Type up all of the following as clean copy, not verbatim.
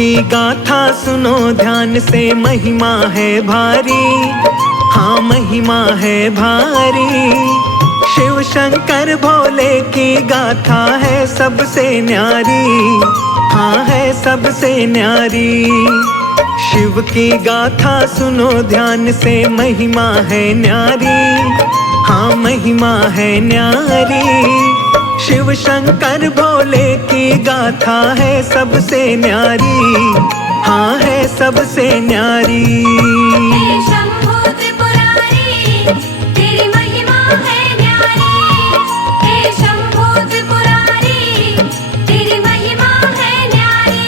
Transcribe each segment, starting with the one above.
की गाथा सुनो ध्यान से, महिमा है भारी, हाँ महिमा है भारी। शिव शंकर भोले की गाथा है सबसे न्यारी, हाँ है सबसे न्यारी। शिव की गाथा सुनो ध्यान से, महिमा है न्यारी, हाँ महिमा है न्यारी। शिव शंकर भोले की गाथा है सबसे न्यारी, हाँ है सबसे न्यारी। हे शंभो त्रिपुरारी, तेरी महिमा है न्यारी। हे शंभो त्रिपुरारी, तेरी महिमा है न्यारी।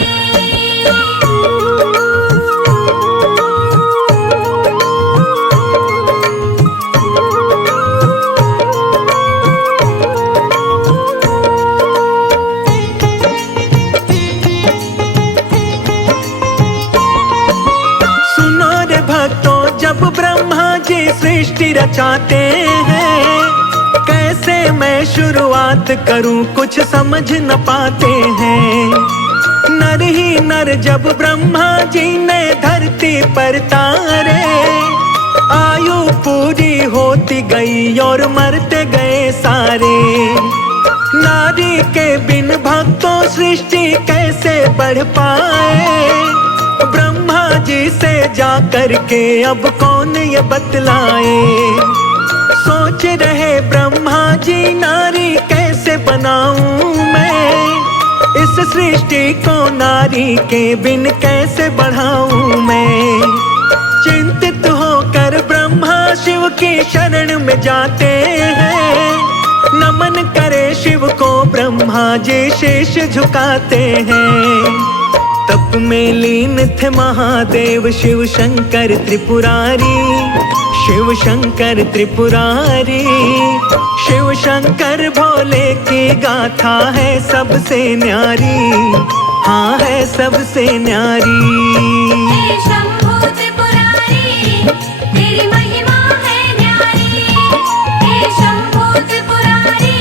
जब ब्रह्मा जी सृष्टि रचाते हैं, कैसे मैं शुरुआत करूं कुछ समझ न पाते हैं। नर ही नर जब ब्रह्मा जी ने धरती पर तारे, आयु पूरी होती गई और मरते गए सारे। नारी के बिन भक्तों सृष्टि कैसे बढ़ पाए, ब्रह्मा जी से जा करके अब कौन ये बतलाए। सोच रहे ब्रह्मा जी नारी कैसे बनाऊं मैं, इस सृष्टि को नारी के बिन कैसे बढ़ाऊं मैं। चिंतित होकर ब्रह्मा शिव की शरण में जाते हैं, नमन करे शिव को ब्रह्मा जी शीश झुकाते हैं। तप में लीन थे महादेव शिव शंकर त्रिपुरारी, शिव शंकर त्रिपुरारी। शिव शंकर भोले की गाथा है सबसे न्यारी, हाँ है सबसे न्यारी। हे शंभो त्रिपुरारी, तेरी महिमा है न्यारी। हे शंभो त्रिपुरारी,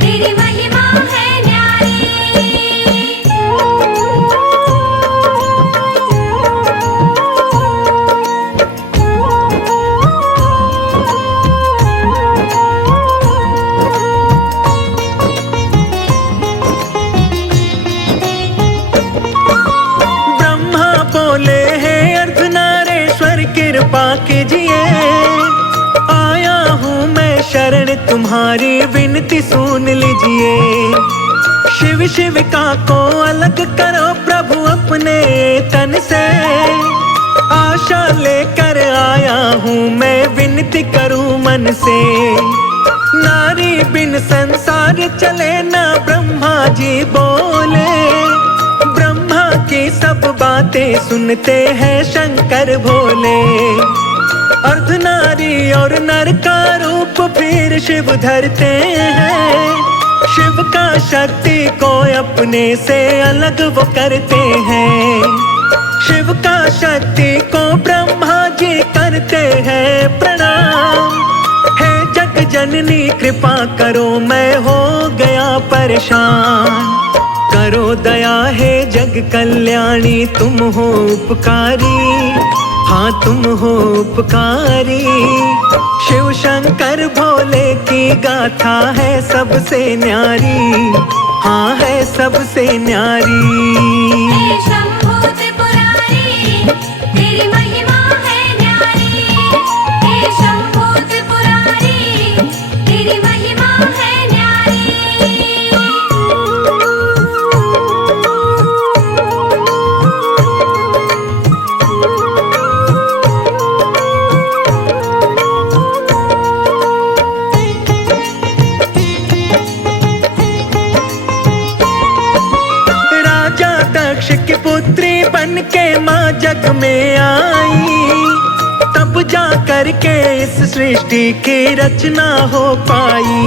तेरी महिमा है न्यारी। कृपा कीजिए, आया हूँ मैं शरण तुम्हारी, विनती सुन लीजिए। शिव शिविका को अलग करो प्रभु अपने तन से, आशा लेकर आया हूँ मैं, विनती करूँ मन से। नारी बिन संसार चले ना ब्रह्मा जी बोले, ब्रह्मा की सब बातें सुनते हैं शंकर भोले। अर्धनारी और नर का रूप फिर शिव धरते हैं, शिव का शक्ति को अपने से अलग वो करते हैं। शिव का शक्ति को ब्रह्मा जी करते हैं प्रणाम। हे जग जननी कृपा करो, मैं हो गया परेशान। करो दया है जग कल्याणी, तुम हो उपकारी, हाँ तुम हो उपकारी। शिव शंकर भोले की गाथा है सबसे न्यारी, हाँ है सबसे न्यारी। हे शंभो त्रिपुरारी, तेरी महिमा है न्यारी। हे शंभो त्रिपुरारी, तेरी महिमा है न्यारी। की पुत्री बन के माँ जग में आई, तब जा कर के इस सृष्टि की रचना हो पाई।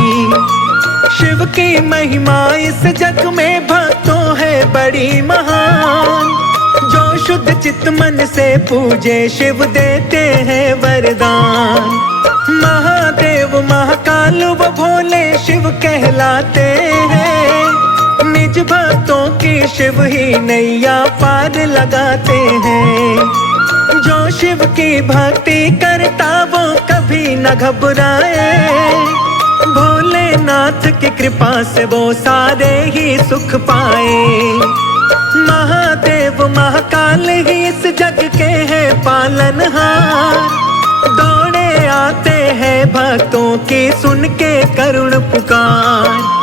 शिव की महिमा इस जग में भक्तों है बड़ी महान, जो शुद्ध चित्त मन से पूजे शिव देते हैं वरदान। महादेव महाकाल व भोले शिव कहलाते हैं, निज भक्तों की शिव ही नैया पार लगाते हैं। जो शिव की भक्ति करता वो कभी न घबराए। भोलेनाथ की कृपा से वो सारे ही सुख पाए। महादेव महाकाल ही इस जग के हैं पालनहार। दौड़े आते हैं भक्तों की सुन के करुण पुकार।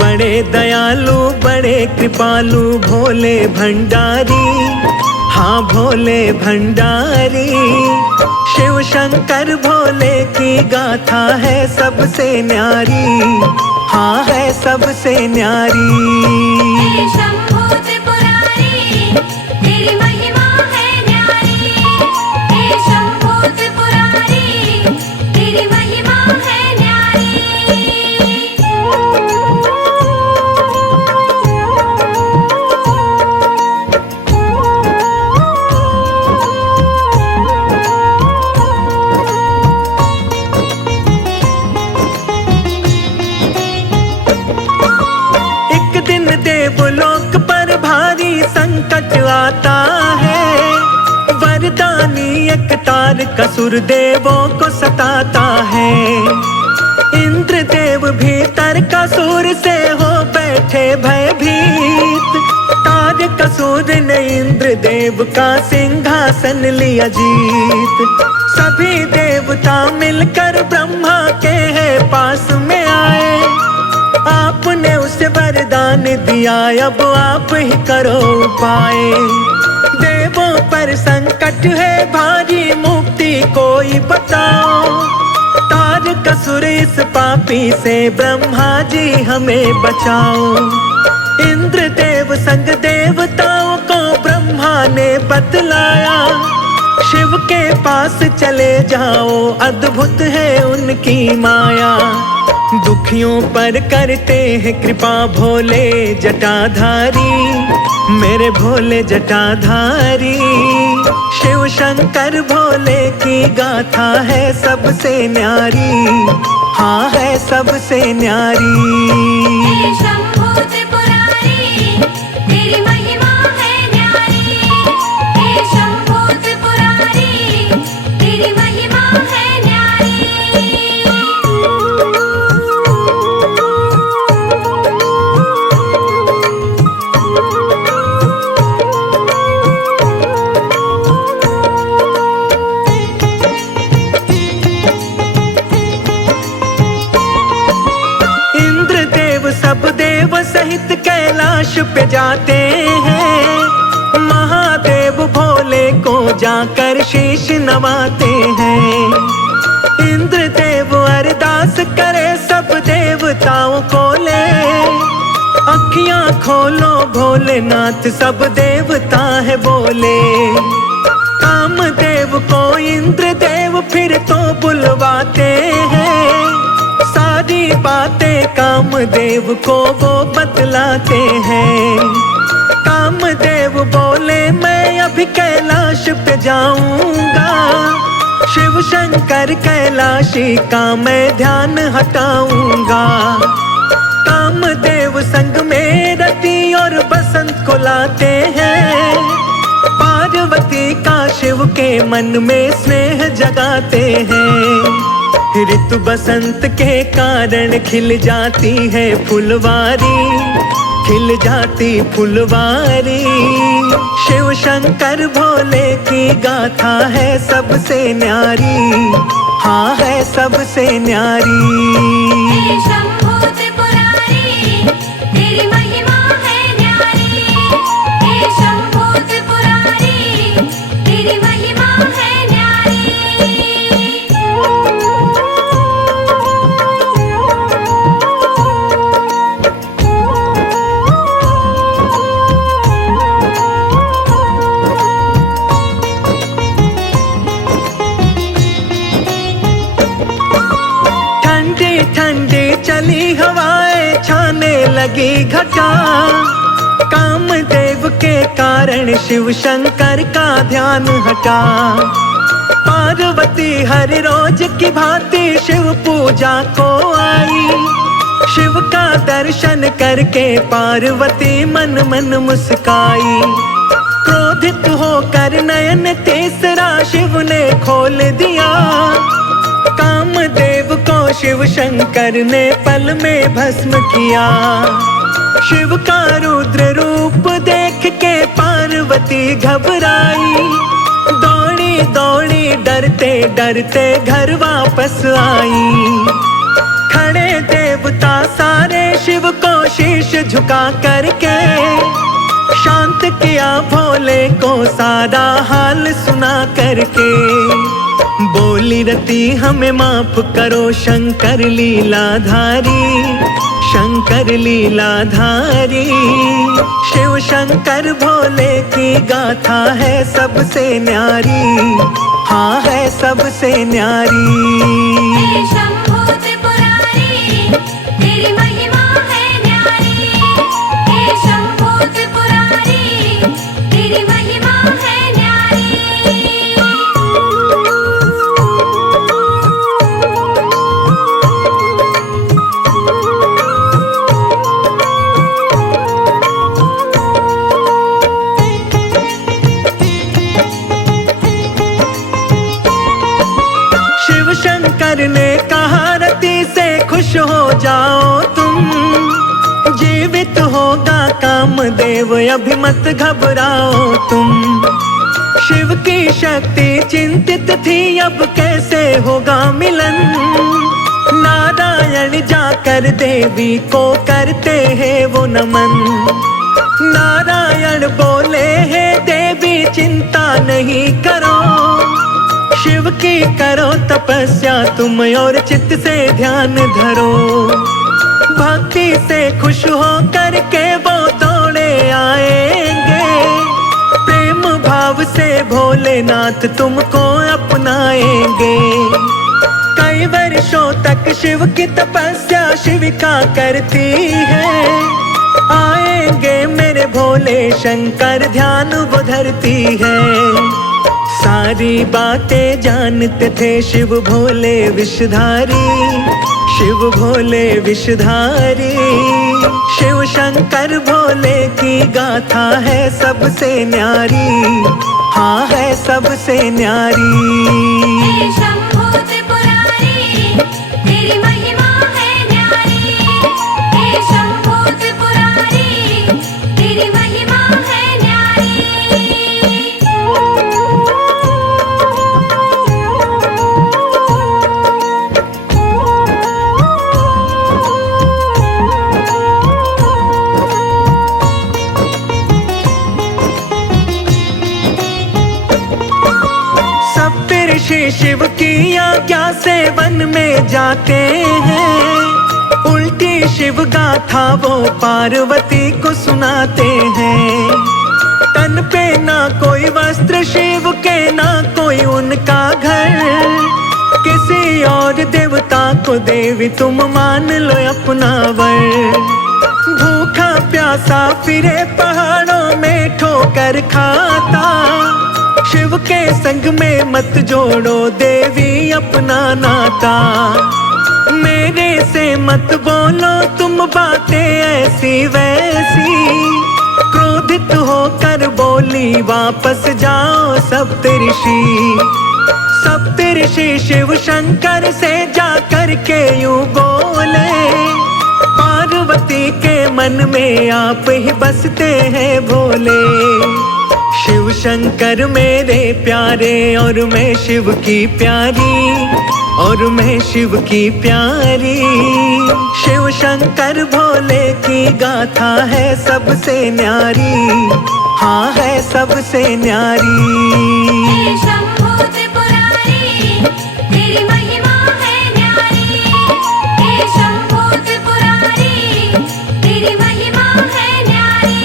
बड़े दयालु बड़े कृपालु भोले भंडारी, हाँ भोले भंडारी। शिव शंकर भोले की गाथा है सबसे न्यारी, हाँ है सबसे न्यारी। हे शंभू त्रिपुरारी, तेरी महिमा है न्यारी। हे शंभू त्रिपुरारी, तेरी महिमा है न्यारी। एक दिन देवलोक पर भारी संकट आता है। वरदानी एक तारकासुर देवों को सताता है। इंद्रदेव भी तारकासुर से हो बैठे भयभीत। तारकासुर ने इंद्रदेव का सिंहासन लिया जीत। सभी देवता मिलकर ब्रह्मा के पास में आए। आपने उसे वरदान दिया अब आप ही करो उपाय। देवों पर संकट है भारी मुक्ति कोई बताओ। तारकासुर इस पापी से ब्रह्मा जी हमें बचाओ। इंद्रदेव संग देवताओं को ब्रह्मा ने बतलाया। शिव के पास चले जाओ अद्भुत है उनकी माया। दुखियों पर करते हैं कृपा भोले जटाधारी, मेरे भोले जटाधारी। शिव शंकर भोले की गाथा है सबसे न्यारी, हाँ है सबसे न्यारी। हे शंभू त्रिपुरारी, तेरी महिमा है न्यारी। हे शंभू त्रिपुरारी, तेरी महिमा है न्यारी। इंद्रदेव सब देव सहित कैलाश पे जाते हैं। महादेव भोले को जाकर शीश नवाते हैं। इंद्रदेव अरदास करे सब देवताओं को ले। अखियां खोलो भोलेनाथ सब देवता है बोले। कामदेव को इंद्रदेव फिर तो बुलवाते हैं। सारी बातें कामदेव को वो बतलाते हैं। कामदेव बोले मैं अभी कैलाश पे जाऊंगा। शिव शंकर कैलाशी का मैं ध्यान हटाऊंगा। कामदेव संग में रति और बसंत को लाते हैं। पार्वती का शिव के मन में स्नेह जगाते हैं। ऋतु बसंत के कारण खिल जाती है फुलवारी, खिल जाती फुलवारी। शिव शंकर भोले की गाथा है सबसे न्यारी, हाँ है सबसे न्यारी। हे शंभू त्रिपुरारी, तेरी महिमा है न्यारी। हे शंभू त्रिपुरारी, तेरी महिमा है न्यारी। ठंडी ठंडी चली हवाएं छाने लगी घटा। कामदेव के कारण शिव शंकर का ध्यान हटा। पार्वती हर रोज की भांति शिव पूजा को आई। शिव का दर्शन करके पार्वती मन मन मुस्काई। क्रोधित होकर नयन तीसरा शिव ने खोल दिया। कामदेव को शिव शंकर ने पल में भस्म किया। शिव का रुद्र रूप देख के पार्वती घबराई। दौड़ी दौड़ी डरते डरते घर वापस आई। खड़े देवता सारे शिव को शीश झुका करके शांत किया भोले को सारा हाल सुना करके। बोली रति हमें माफ करो शंकर लीलाधारी, शंकर लीलाधारी। शिव शंकर भोले की गाथा है सबसे न्यारी, हाँ है सबसे न्यारी। हे शंभो त्रिपुरारी, तेरी महिमा है न्यारी। हे शंभो त्रिपुरारी, तेरी महिमा है न्यारी। शिव शंकर ने कहा रति से खुश हो जाओ तुम। जीवित होगा कामदेव अभी मत घबराओ तुम। शिव की शक्ति चिंतित थी अब कैसे होगा मिलन। नारायण जाकर देवी को करते हैं वो नमन। नारायण बोले है देवी चिंता नहीं करो। शिव की करो तपस्या तुम और चित्त से ध्यान धरो। भक्ति से खुश हो करके वो दौड़े आएंगे। प्रेम भाव से भोलेनाथ तुमको अपनाएंगे। कई वर्षों तक शिव की तपस्या शिविका करती है। आएंगे मेरे भोले शंकर ध्यान वो धरती है। सारी बातें जानते थे शिव भोले विषधारी, शिव भोले विषधारी। शिव शंकर भोले की गाथा है सबसे न्यारी, हाँ है सबसे न्यारी। हे शंभो त्रिपुरारी, तेरी महिमा है न्यारी। हे शंभो त्रिपुरारी, तेरी महिमा है न्यारी। ऋषि शिव की आज्ञा से वन में जाते हैं। उल्टी शिव गाथा वो पार्वती को सुनाते हैं। तन पे ना कोई वस्त्र शिव के ना कोई उनका घर। किसी और देवता को देवी तुम मान लो अपना वर। भूखा प्यासा फिरे पहाड़ों में ठोकर खाता। शिव के संग में मत जोड़ो देवी अपना नाता। मेरे से मत बोलो तुम बातें ऐसी वैसी। क्रोधित होकर बोली वापस जाओ सप्तऋषि। सप्तऋषि शिव शंकर से जाकर के यूं बोले। पार्वती के मन में आप ही बसते हैं भोले। शिव शंकर मेरे प्यारे और मैं शिव की प्यारी, और मैं शिव की प्यारी। शिव शंकर भोले की गाथा है सबसे न्यारी, हाँ है सबसे न्यारी। हे शंभो त्रिपुरारी, तेरी महिमा है न्यारी। हे शंभो त्रिपुरारी, तेरी महिमा है न्यारी।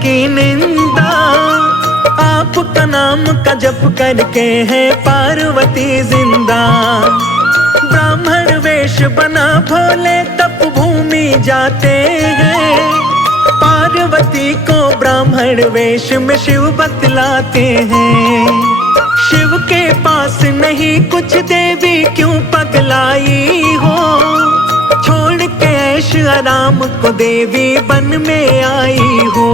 की निंदा। आपका नाम नाम का जप करके है पार्वती जिंदा। ब्राह्मण वेश बना भोले तप भूमि जाते हैं। पार्वती को ब्राह्मण वेश में शिव बतलाते हैं। शिव के पास नहीं कुछ देवी क्यों पगलाई हो, छोड़ के ऐश आराम को देवी बन में आई हो।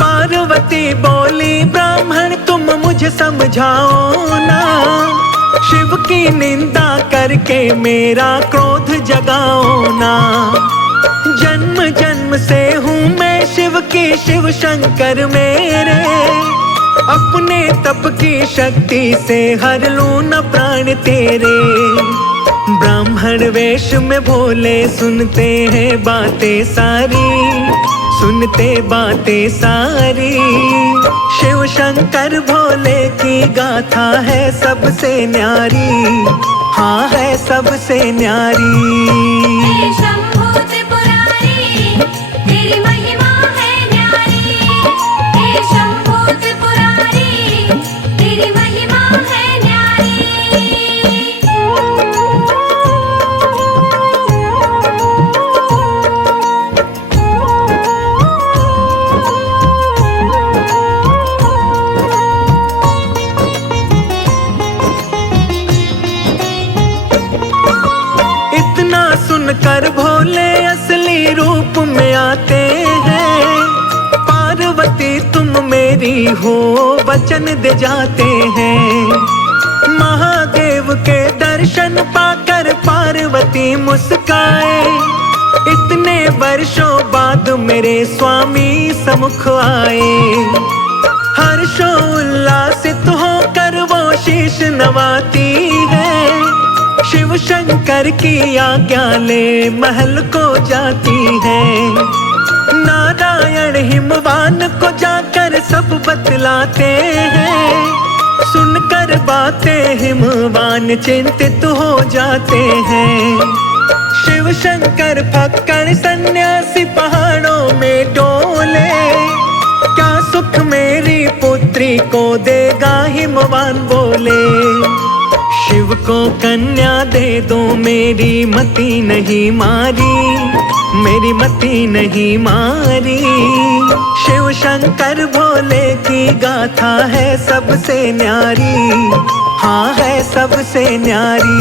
पार्वती बोली ब्राह्मण तुम मुझे समझाओ ना, शिव की निंदा करके मेरा क्रोध जगाओ ना। जन्म जन्म से हूँ मैं शिव की, शिव शंकर मेरे, अपने तप की शक्ति से हर लूं न प्राण तेरे। ब्राह्मण वेश में भोले सुनते हैं बातें सारी, सुनते बातें सारी। शिव शंकर भोले की गाथा है सबसे न्यारी, हाँ है सबसे न्यारी। हे शंभू त्रिपुरारी, तेरी महिमा है न्यारी। हे शंभू त्रिपुरारी, तेरी महिमा है न्यारी। इतना सुनकर भोले असली रूप में आते हैं। पार्वती तुम मेरी हो वचन दे जाते हैं। महादेव के दर्शन पाकर पार्वती मुस्काए। इतने वर्षों बाद मेरे स्वामी सम्मुख आए। हर्षोल्लासित होकर वो शीश नवाती है। शिव शंकर की आज्ञा ले महल को जाती है। नारायण हिमवान को जाकर सब बतलाते हैं। सुनकर बातें हिमवान चिंतित हो जाते हैं। शिव शंकर फक्कड़ सन्यासी पहाड़ों में डोले। क्या सुख मेरी पुत्री को देगा हिमवान बोले। शिव को कन्या दे दो मेरी मति नहीं मारी, मेरी मति नहीं मारी। शिव शंकर भोले की गाथा है सबसे न्यारी, हाँ है सबसे न्यारी।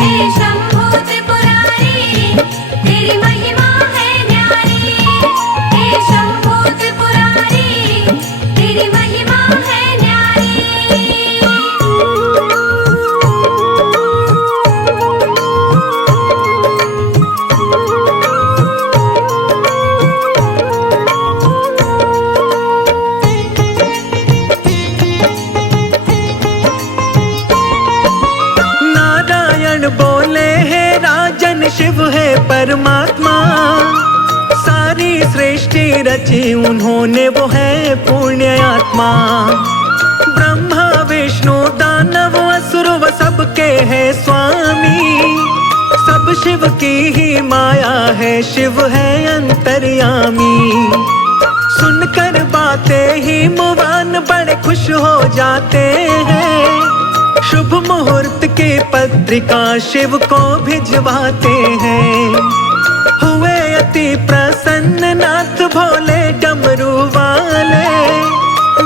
हे शंभू त्रिपुरारी, तेरी महिमा है न्यारी। हे शंभू त्रिपुरारी, तेरी महिमा है न्यारी। बोले है राजन शिव है परमात्मा। सारी सृष्टि रची उन्होंने वो है पुण्य आत्मा। ब्रह्मा विष्णु दानव असुर व सबके है स्वामी। सब शिव की ही माया है, शिव है अंतर्यामी। सुनकर बातें ही मुवान बड़े खुश हो जाते हैं। शुभ मुहूर्त की पत्रिका शिव को भिजवाते हैं। हुए अति प्रसन्न नाथ भोले डमरू वाले।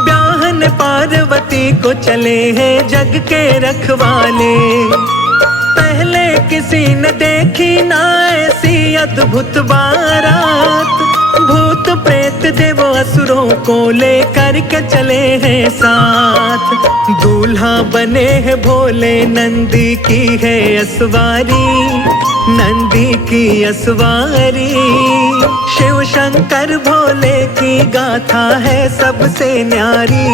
ब्याहन पार्वती को चले हैं जग के रखवाले। पहले किसी ने देखी ना ऐसी अद्भुत बारात। भूत प्रेत देव असुरों को लेकर के चले हैं साथ। दूल्हा बने हैं भोले नंदी की है असवारी, नंदी की असवारी। शिव शंकर भोले की गाथा है सबसे न्यारी,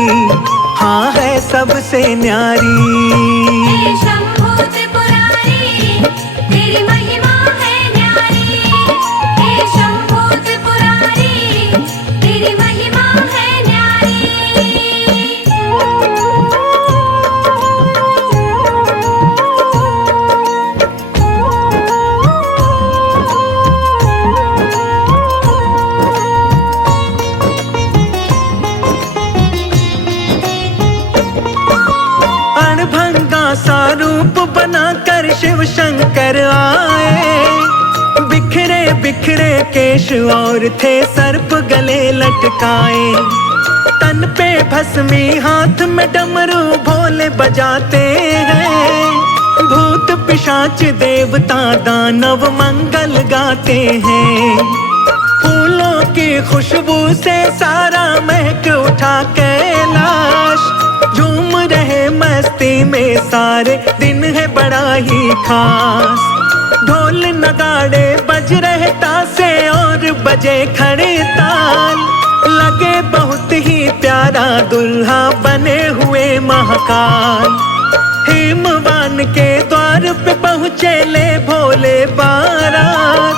हाँ है सबसे न्यारी। हे शंभू त्रिपुरारी, तेरी महिमा है न्यारी। हे शंभू त्रिपुरारी, तेरी महिमा है न्यारी। शिव शंकर आए। बिखरे बिखरे केश और थे सर्प गले लटकाए। तन पे भस्मी हाथ में डमरू भोले बजाते हैं। भूत पिशाच देवता दानव मंगल गाते हैं। फूलों की खुशबू से सारा महक उठा कैलाश। झूम रहे मस्ती में सारे दिन है बड़ा ही खास। ढोल नगाड़े बज रहे तासे और बजे खड़े ताल। लगे बहुत ही प्यारा दुल्हा बने हुए महाकाल। हिमवान के द्वार पे पहुँचे ले भोले बारात।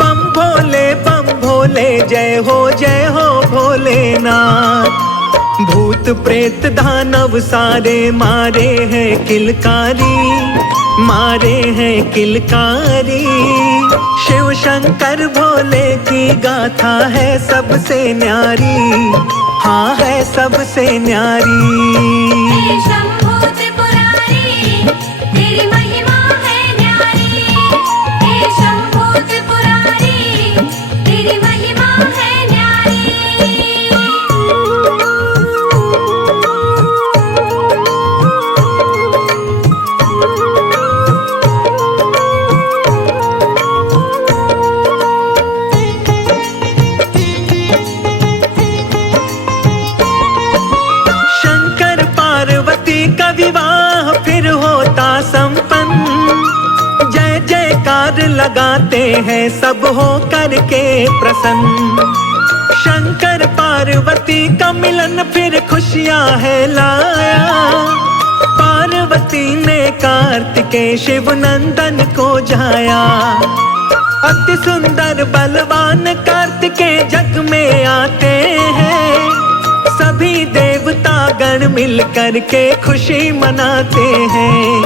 बम भोले जय हो भोलेनाथ। भूत प्रेत दानव सारे मारे हैं किलकारी, मारे हैं किलकारी। शिव शंकर भोले की गाथा है सबसे न्यारी, हाँ है सबसे न्यारी। हे शंभो त्रिपुरारी तेरी महिमा है न्यारी। हे शंभो त्रिपुरारी तेरी महिमा है न्यारी। शंकर पार्वती का विवाह फिर होता संपन्न। जय जयकार लगाते हैं सब हो करके प्रसन्न। शंकर पार्वती का मिलन फिर खुशियां है लाया। पार्वती ने कार्तिकेय शिव नंदन को जाया। अति सुंदर बलवान कार्तिकेय जग में आते हैं। सभी देवता गण मिल करके खुशी मनाते हैं।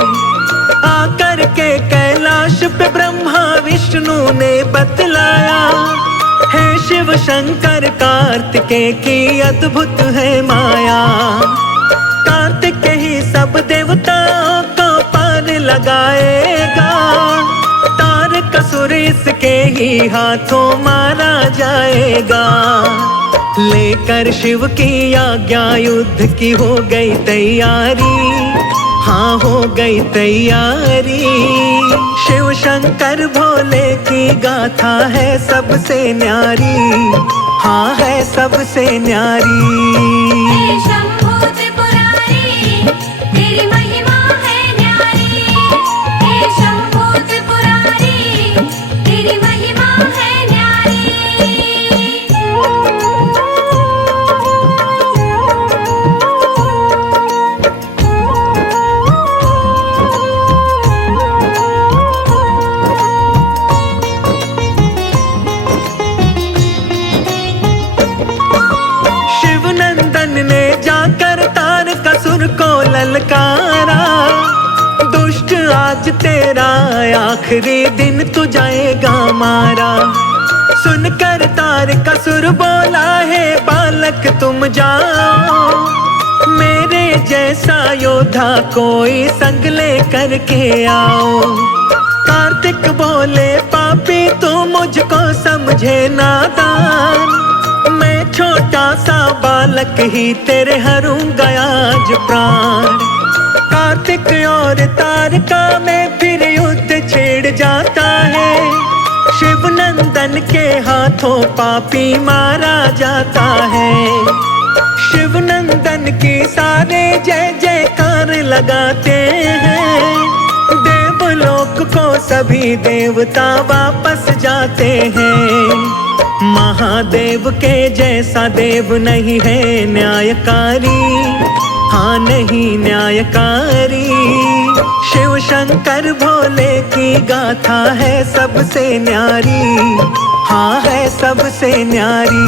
आकर के कैलाश पे ब्रह्मा विष्णु ने बतलाया। हे शिव शंकर कार्तिकेय की अद्भुत है माया। कार्तिकेय ही सब देवताओं को पार लगाएगा। तारकासुर इसके ही हाथों मारा जाएगा। लेकर शिव की आज्ञा युद्ध की हो गई तैयारी, हाँ हो गई तैयारी। शिव शंकर भोले की गाथा है सबसे न्यारी, हाँ है सबसे न्यारी। हे शंभो त्रिपुरारी तेरी महिमा है न्यारी। हे शंभो त्रिपुरारी तेरी महिमा है न्यारी। शिव नंदन ने जाकर तारकासुर को ललकारा। दुष्ट आज तेरा आखिरी दिन तू जाएगा मारा। सुनकर तारकासुर बोला है बालक तुम जाओ। मेरे जैसा योद्धा कोई संग ले करके आओ। कार्तिक बोले पापी तू मुझको समझे नादान। मैं छोटा सा बालक ही तेरे हरूंगा आज प्राण। कार्तिक और तारका में फिर युद्ध छिड़ जाता है। शिव नंदन के हाथों पापी मारा जाता है। शिव नंदन की सारे जय जयकार लगाते हैं। देवलोक को सभी देवता वापस जाते हैं। महादेव के जैसा देव नहीं है न्यायकारी, हाँ नहीं न्यायकारी। शिव शंकर भोले की गाथा है सबसे न्यारी, हाँ है सबसे न्यारी।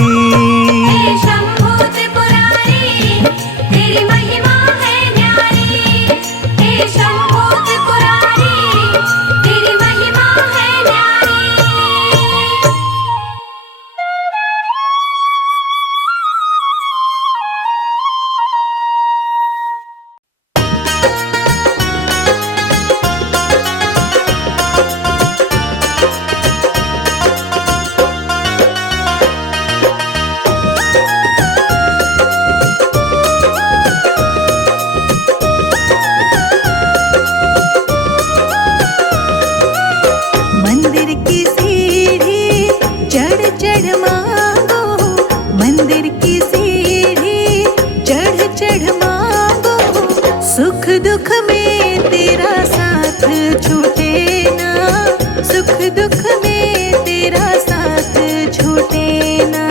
हे शंभो त्रिपुरारी तेरी महिमा है न्यारी। हे शंभो त्रिपुरारी तेरी महिमा है न्यारी। दुख में तेरा साथ छूटे ना,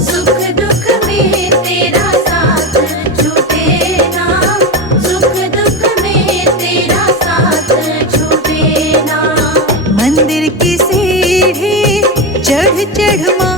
सुख दुख में तेरा साथ छूटे ना, सुख दुख में तेरा साथ छूटे ना। मंदिर की सीढ़ी चढ़ चढ़